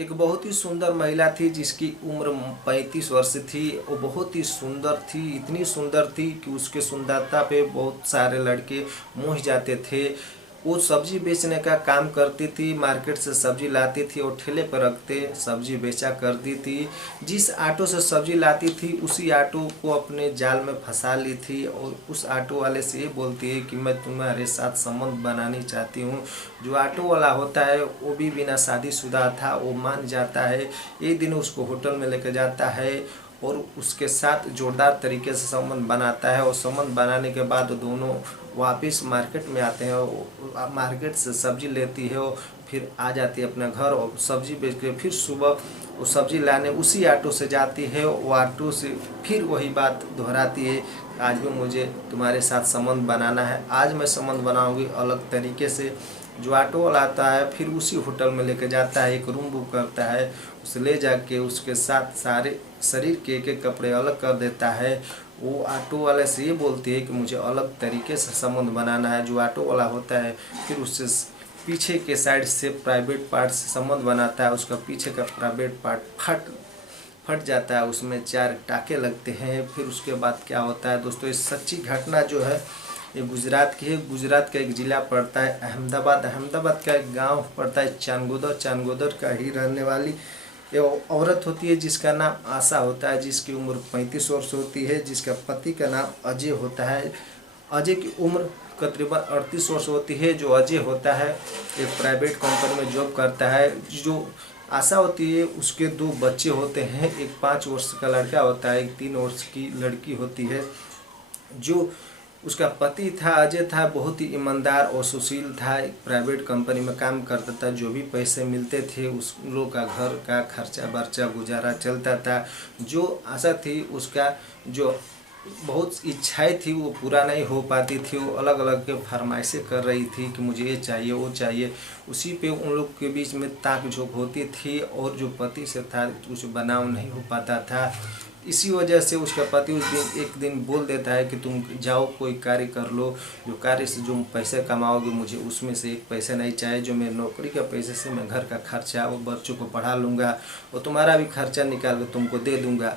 एक बहुत ही सुंदर महिला थी जिसकी उम्र 35 वर्ष थी। वो बहुत ही सुंदर थी, इतनी सुंदर थी कि उसके सुंदरता पे बहुत सारे लड़के मोह जाते थे। वो सब्जी बेचने का काम करती थी, मार्केट से सब्जी लाती थी और ठेले पर रखते सब्जी बेचा करती थी। जिस ऑटो से सब्जी लाती थी उसी ऑटो को अपने जाल में फंसा ली थी और उस ऑटो वाले से ये बोलती है कि मैं तुम्हारे साथ संबंध बनानी चाहती हूँ। जो ऑटो वाला होता है वो भी बिना शादीशुदा था, वो मान जाता है। एक दिन उसको होटल में लेकर जाता है और उसके साथ जोरदार तरीके से संबंध बनाता है और संबंध बनाने के बाद दोनों वापस मार्केट में आते हैं। वो मार्केट से सब्जी लेती है और फिर आ जाती है अपने घर और सब्जी बेच के फिर सुबह वो सब्जी लाने उसी ऑटो से जाती है। वो ऑटो से फिर वही बात दोहराती है, आज भी मुझे तुम्हारे साथ संबंध बनाना है, आज मैं संबंध बनाऊंगी अलग तरीके से। जो ऑटो वाला आता है फिर उसी होटल में लेके जाता है, एक रूम बुक करता है, उसे ले जाके उसके साथ सारे शरीर के एक कपड़े अलग कर देता है। वो ऑटो वाले से ये बोलती है कि मुझे अलग तरीके से संबंध बनाना है। जो ऑटो वाला होता है फिर उससे पीछे के साइड से प्राइवेट पार्ट से संबंध बनाता है। उसका पीछे का प्राइवेट पार्ट फट जाता है, उसमें 4 टाके लगते हैं। फिर उसके बाद क्या होता है दोस्तों, इस सच्ची घटना जो है ये गुजरात की है। गुजरात का एक ज़िला पड़ता है अहमदाबाद, अहमदाबाद का एक गांव पड़ता है चानगोदर, चानगोदर का ही रहने वाली ये औरत होती है जिसका नाम आशा होता है, जिसकी उम्र 35 वर्ष होती है, जिसका पति का नाम अजय होता है। अजय की उम्र तकरीबन 38 वर्ष होती है। जो अजय होता है एक प्राइवेट कंपनी में जॉब करता है। जो आशा होती है उसके 2 बच्चे होते हैं, एक 5 वर्ष का लड़का होता है, एक 3 वर्ष की लड़की होती है। जो उसका पति था अजय था बहुत ही ईमानदार और सुशील था, एक प्राइवेट कंपनी में काम करता था। जो भी पैसे मिलते थे उस लोग का घर का खर्चा बर्चा गुजारा चलता था। जो आशा थी उसका जो बहुत इच्छाएं थी वो पूरा नहीं हो पाती थी। वो अलग अलग के फरमाइशें कर रही थी कि मुझे ये चाहिए वो चाहिए। उसी पे उन लोग के बीच में ताक झोंक होती थी और जो पति से था कुछ बनाव नहीं हो पाता था। इसी वजह से उसका पति उस दिन एक दिन बोल देता है कि तुम जाओ कोई कार्य कर लो, जो कार्य से जो पैसे कमाओगे मुझे उसमें से एक पैसे नहीं चाहिए। जो मेरे नौकरी का पैसे से मैं घर का खर्चा वो बच्चों को पढ़ा लूँगा और तुम्हारा भी खर्चा निकाल के तुमको दे दूँगा।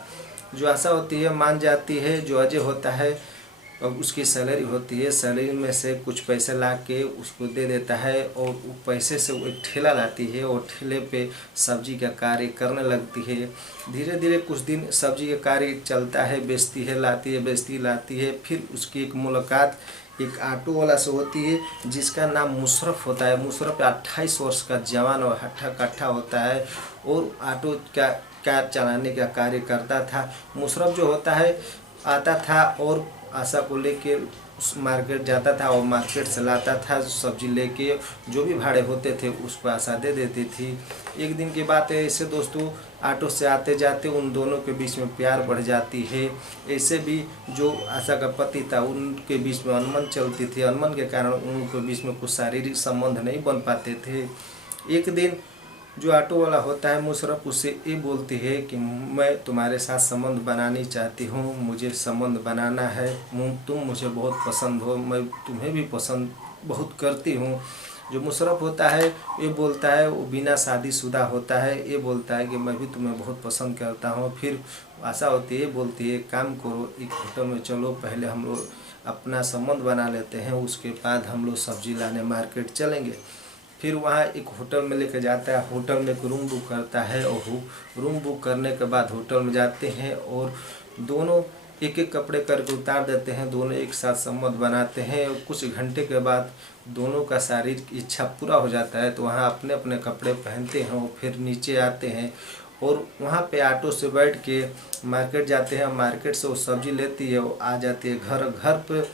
जो आशा होती है मान जाती है। जो अजय होता है अब उसकी सैलरी होती है, सैलरी में से कुछ पैसे ला के उसको दे देता है और वो पैसे से वो एक ठेला लाती है और ठेले पे सब्जी का कार्य करने लगती है। धीरे धीरे कुछ दिन सब्जी का कार्य चलता है, बेचती है लाती है, बेचती लाती है। फिर उसकी एक मुलाकात एक ऑटो वाला से होती है जिसका नाम मुशरफ होता है। मुशरफ 28 वर्ष का जवान और हट्ठा कट्ठा होता है और ऑटो का कार चलाने का कार्य करता था। मुशरफ जो होता है आता था और आशा को लेके उस मार्केट जाता था और मार्केट से लाता था सब्जी लेके। जो भी भाड़े होते थे उसको आशा दे देती थी। एक दिन की बात है, ऐसे दोस्तों ऑटो से आते जाते उन दोनों के बीच में प्यार बढ़ जाती है। ऐसे भी जो आशा का पति था उनके बीच में अनबन चलती थी, अनबन के कारण उनके बीच में कुछ शारीरिक संबंध नहीं बन पाते थे। एक दिन जो ऑटो वाला होता है मुशरफ उससे ये बोलती है कि मैं तुम्हारे साथ संबंध बनानी चाहती हूँ, मुझे संबंध बनाना है, तुम मुझे बहुत पसंद हो, मैं तुम्हें भी पसंद बहुत करती हूँ। जो मुशरफ होता है ये बोलता है, वो बिना शादीशुदा होता है, ये बोलता है कि मैं भी तुम्हें बहुत पसंद करता हूँ। फिर आशा होती है बोलती है काम करो एक होटल में चलो, पहले हम लोग अपना संबंध बना लेते हैं, उसके बाद हम लोग सब्जी लाने मार्केट चलेंगे। फिर वहाँ एक होटल में लेकर जाता है, होटल में एक रूम बुक करता है और रूम बुक करने के बाद होटल में जाते हैं और दोनों एक एक कपड़े करके उतार देते हैं, दोनों एक साथ संबंध बनाते हैं। और कुछ घंटे के बाद दोनों का शारीरिक इच्छा पूरा हो जाता है तो वहाँ अपने अपने कपड़े पहनते हैं और फिर नीचे आते हैं और वहाँ पे ऑटो से बैठ के मार्केट जाते हैं। मार्केट से वो सब्जी लेती है, वो आ जाती है घर, घर पे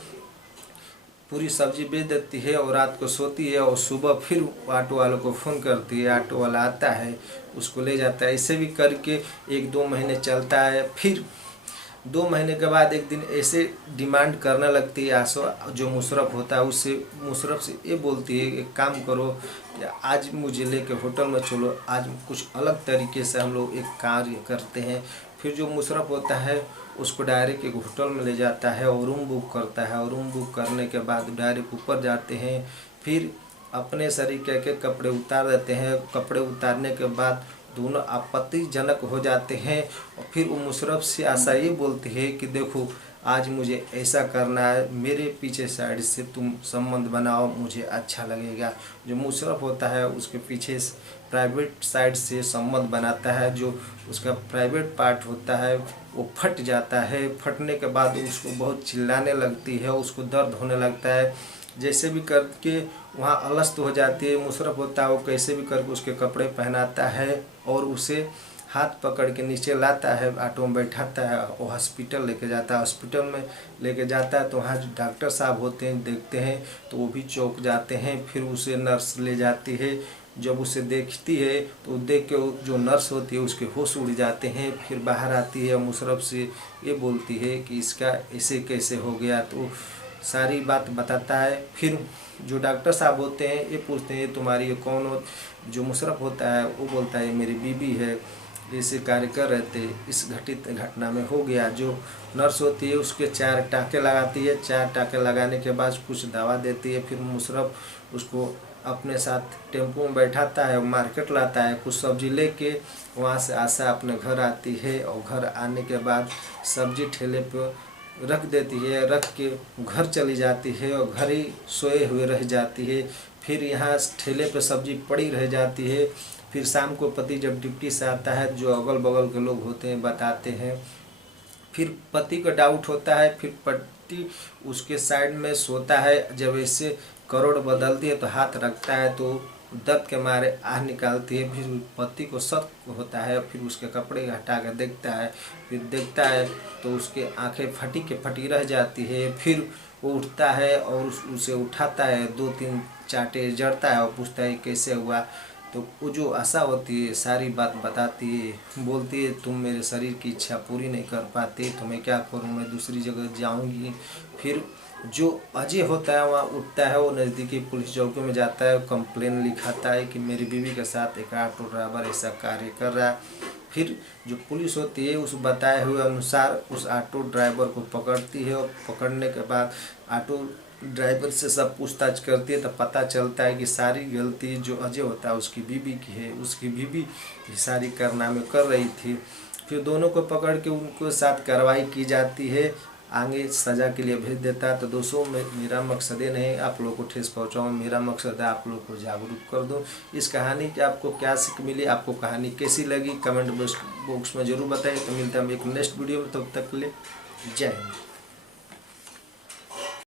पूरी सब्जी बेच देती है और रात को सोती है और सुबह फिर ऑटो वालों को फ़ोन करती है, ऑटो वाला आता है उसको ले जाता है। ऐसे भी करके 1-2 महीने चलता है। फिर 2 महीने के बाद एक दिन ऐसे डिमांड करने लगती है आशा जो मुशरफ होता है उससे, मुशरफ से ये बोलती है एक काम करो आज मुझे लेके होटल में चलो, आज कुछ अलग तरीके से हम लोग एक कार्य करते हैं। फिर जो मुशरफ होता है उसको डायरेक्ट एक होटल में ले जाता है और रूम बुक करता है और रूम बुक करने के बाद डायरेक्ट ऊपर जाते हैं। फिर अपने शरीर के कपड़े उतार देते हैं। कपड़े उतारने के बाद दोनों आपत्तिजनक हो जाते हैं। और फिर वो मुशर्रफ से आशा ये बोलती है कि देखो आज मुझे ऐसा करना है, मेरे पीछे साइड से तुम संबंध बनाओ, मुझे अच्छा लगेगा। जो मुशर्रफ होता है उसके पीछे प्राइवेट साइड से संबंध बनाता है। जो उसका प्राइवेट पार्ट होता है वो फट जाता है। फटने के बाद उसको बहुत चिल्लाने लगती है, उसको दर्द होने लगता है। जैसे भी करके वहाँ अलस्त हो जाती है। मुशर्रफ होता है वो कैसे भी करके उसके कपड़े पहनाता है और उसे हाथ पकड़ के नीचे लाता है, ऑटो में बैठाता है, वो हॉस्पिटल लेके जाता है। हॉस्पिटल में लेके जाता है तो वहाँ जो डॉक्टर साहब होते हैं देखते हैं तो वो भी चौंक जाते हैं। फिर उसे नर्स ले जाती है। जब उसे देखती है तो देख के जो नर्स होती है उसके होश उड़ जाते हैं। फिर बाहर आती है, मुशर्रफ से ये बोलती है कि इसका ऐसे कैसे हो गया, तो सारी बात बताता है। फिर जो डॉक्टर साहब होते हैं ये पूछते हैं तुम्हारी ये कौन हो। जो मुशर्रफ होता है वो बोलता है मेरी बीबी है, इसे कार्य कर रहे थे, इस घटित घटना में हो गया। जो नर्स होती है उसके 4 टाँके लगाती है। 4 टाँके लगाने के बाद कुछ दवा देती है। फिर मुशर्रफ उसको अपने साथ टेम्पो में बैठाता है, मार्केट लाता है, कुछ सब्जी लेके वहाँ से आशा अपने घर आती है। और घर आने के बाद सब्जी ठेले पर रख देती है, रख के घर चली जाती है और घर ही सोए हुए रह जाती है। फिर यहाँ ठेले पे सब्जी पड़ी रह जाती है। फिर शाम को पति जब ड्यूटी से आता है, जो अगल बगल के लोग होते हैं बताते हैं। फिर पति को डाउट होता है। फिर पति उसके साइड में सोता है। जब ऐसे करोड़ बदलती है तो हाथ रखता है तो दर्द के मारे आह निकालती है। फिर पति को शक होता है। फिर उसके कपड़े हटा कर देखता है। फिर देखता है तो उसके आंखें फटी के फटी रह जाती है। फिर वो उठता है और उसे उठाता है, 2-3 चांटे जड़ता है और पूछता है कैसे हुआ। तो वो जो आशा होती है सारी बात बताती है, बोलती है तुम मेरे शरीर की इच्छा पूरी नहीं कर पाते तो मैं क्या करूं, मैं दूसरी जगह जाऊंगी। फिर जो अजय होता है वहाँ उठता है, वो नज़दीकी पुलिस चौकी में जाता है, कंप्लेन लिखाता है कि मेरी बीवी के साथ एक ऑटो ड्राइवर ऐसा कार्य कर रहा है। फिर जो पुलिस होती है उस बताए हुए अनुसार उस ऑटो ड्राइवर को पकड़ती है। और पकड़ने के बाद ऑटो ड्राइवर से सब पूछताछ करती है तो पता चलता है कि सारी गलती जो अजय होता है उसकी बीवी की है। उसकी बीवी ये सारी कारनामे कर रही थी। फिर दोनों को पकड़ के उनको साथ कार्रवाई की जाती है, आगे सज़ा के लिए भेज देता है। तो दोस्तों मेरा मकसद ये नहीं आप लोगों को ठेस पहुँचाऊँ, मेरा मकसद है आप लोग को जागरूक कर दूँ। इस कहानी की आपको क्या सीख मिली, आपको कहानी कैसी लगी कमेंट बॉक्स में ज़रूर बताइए। तो मिलता है हम एक नेक्स्ट वीडियो में, तब तक के लिए जय हिंद।